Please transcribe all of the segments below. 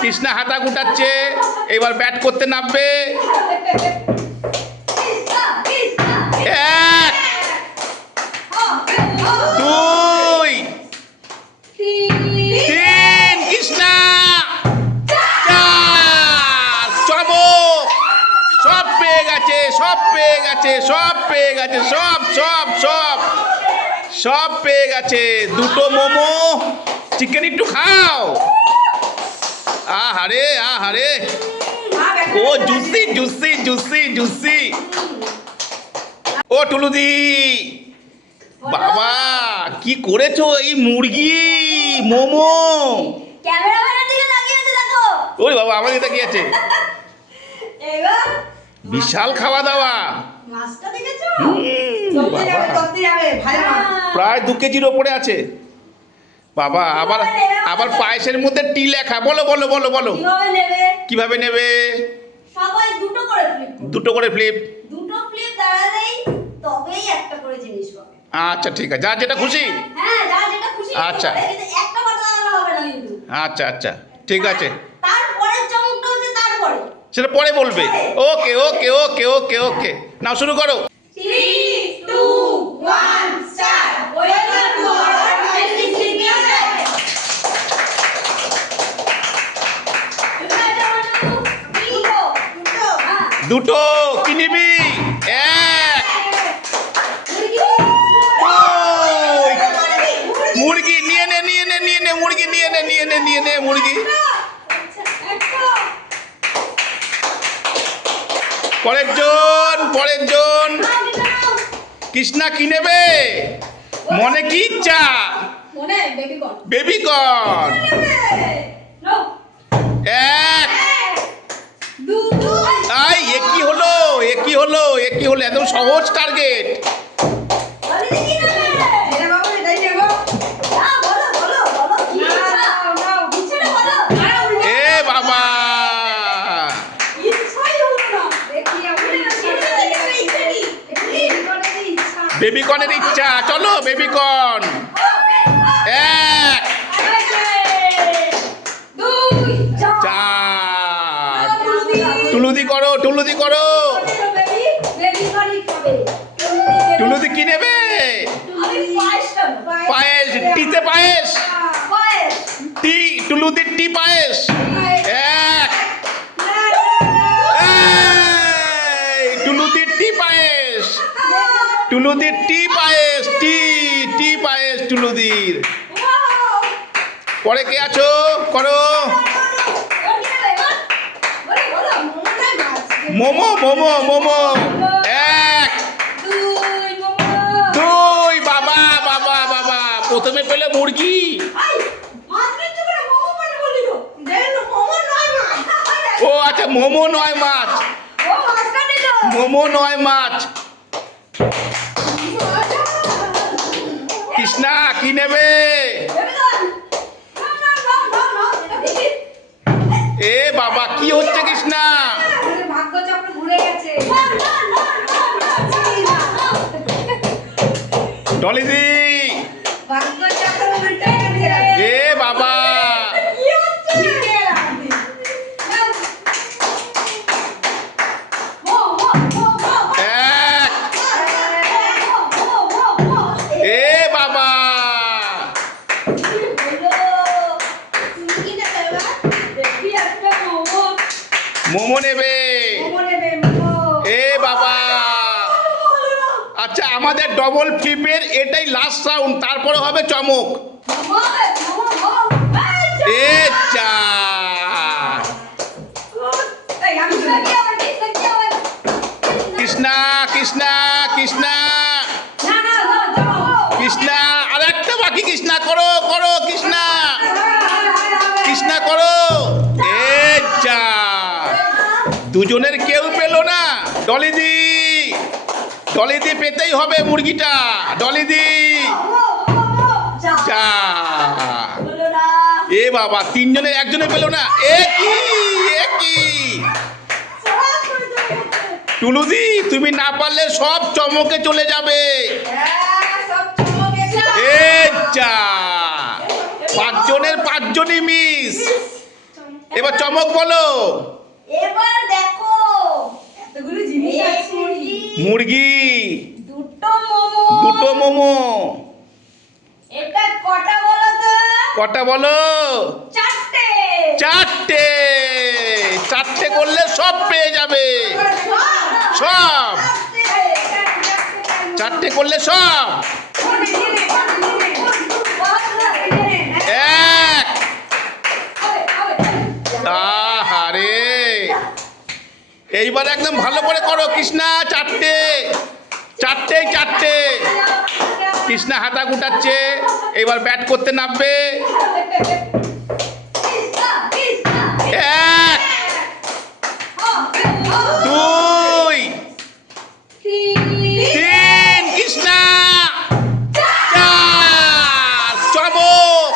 কৃষ্ণা হাতা গুটাচ্ছে, এবার ব্যাট করতে নামবে। এক, দুই, তিন, কৃষ্ণা চার, চমক! সব পেয়ে গেছে, সব পেয়ে গেছে, সব পেয়ে গেছে, সব সব সব সব পেয়ে গেছে। দুটো মোমো, চিকেন একটু খাও। আহারে আহারে, ও জুসি জুসি জুসি জুসি। ও টুলুদি, বাবা কি করেছো? এই মুরগি মোমো। ক্যামেরাম্যানের দিকে তাকিয়ে আছে দেখো। ওরে বাবা, আমার দিকে তাকিয়ে আছে। এবার বিশাল খাওয়া দাওয়া। মাছটা দেখেছো? বাবা, যাবে ভালো মাছ। প্রায় 2 কেজির ওপরে আছে। বাবা, আবার আবার পায়েসের মধ্যে টি লেখা। বলো বলো বলো বলো, কিভাবে নেবে? কিভাবে নেবে? সবাই দুটো করে ফ্লিপ। দুটো করে ফ্লিপ। দুটো ফ্লিপ দাঁড়ালেই তবেই একটা করে জিনিস পাবে। আচ্ছা ঠিক আছে, যার যেটা খুশি। হ্যাঁ, যার যেটা খুশি। আচ্ছা। কিন্তু একটা কথা দাঁড়ানো হবে না কিন্তু। আচ্ছা আচ্ছা ঠিক আছে, তারপরের চমকটা হচ্ছে তারপরে। সেটা পরে বলবে। ওকে ওকে ওকে ওকে ওকে, নাও শুরু করো। 3 2 1 start. Welcome to our magic signature. দুটো কি নিবি? এক, মুরগি নিয়ে নে নিয়ে নে নিয়ে নে, মুরগি নিয়ে নে নিয়ে নে নিয়ে নে মুরগি। পরের জন, পরের জন। কৃষ্ণা কি নেবে? মনে কি ইচ্ছা? মনে বেবিকর্ন। বেবিকর্ন। এক, আই এ কি হলো? এ কি হলো? এ কি হলো? একদম সহজ টার্গেট। এ বাবা, বেবিকর্নের ইচ্ছা। চলো বেবিকর্ন। এক, চার, টুলুদি করো, টুলুদি করো। টুলুদি কি নেবে? পায়েস, টিতে পায়েস। টি, টুলুদির টি পায়েস। এক, এই, টুলুদির টি পায়েস। টুলুদির টি পায়েস, টি টি পায়েস টুলুদির। পরে কে আছো? করো। মোমো মোমো মোমো। এক, দুই, বাবা বাবা বাবা, প্রথমে পেলে মুরগি। ও আচ্ছা, মোমো নয় মাছ, মোমো নয় মাছ। কৃষ্ণা কি নেবে? এ বাবা, কি হচ্ছে কৃষ্ণা? ডলিদি, এ বাবা, এক, এ বাবা, মোমো নেবে। এ বাবা, আচ্ছা আমাদের ডবল ফ্লিপের এটাই লাস্ট রাউন্ড, তারপরে হবে চমক। এ চা, কৃষ্ণা কৃষ্ণা কৃষ্ণা কৃষ্ণা, আর একটা বাকি। কৃষ্ণা করো করো, কৃষ্ণা কৃষ্ণা করো। এ চা, দুজনের কেউ পেলো না। ডলিদি, ডলিদি পেতেই হবে মুরগিটা। ডলিদি, চা। এ বাবা, তিনজনের একজনে পেলো না। এ কি, এ কি? টুলুদি, তুমি না পারলে সব চমকে চলে যাবে। এ যা, 5 জনের 5 জনই মিস। এবার চমক বলো। এবার দেখো এতগুলো জিনিস আছে। মুরগি, দুটো মোমো। দুটো মোমো। এটা কটা বলো তো? কটা বলো? চারটে। চারটে। চারটে করলে সব পেয়ে যাবে। সব। চারটে করলে সব। এক। আহারে, এইবার একদম ভালো করে করো কৃষ্ণা। চারটে, চারটেই চারটে। কৃষ্ণা হাতা গুটাচ্ছে, এবার ব্যাট করতে নামবে। এক, দুই, তিন, কৃষ্ণা চার। চমক,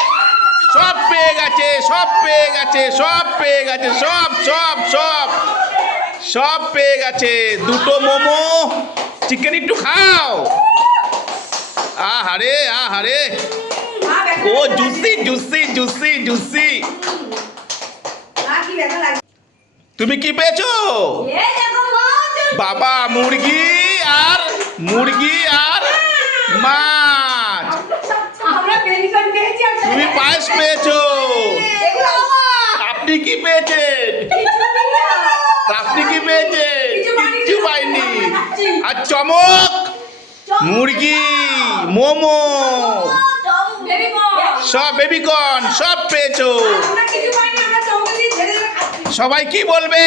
সব পেয়ে গেছে, সব পেয়ে গেছে, সব পেয়ে গেছে, সব সব সব সব পেয়ে গেছে। দুটো মোমো, চিকেন একটু খাও। আহারে আহারে, ও জুসি জুসি জুসি জুসি। তুমি কি পেয়েছো? বাবা, মুরগি আর মুরগি আর মাছ। তুমি পায়েস পেয়েছো। আপনি কি পেয়েছেন? আপনি কি পেয়েছেন? কিচ্ছু পাইনি। আর চমক, মুরগি, মোমো, সব বেবিকর্ন সব পেয়েছো। সবাই কি বলবে?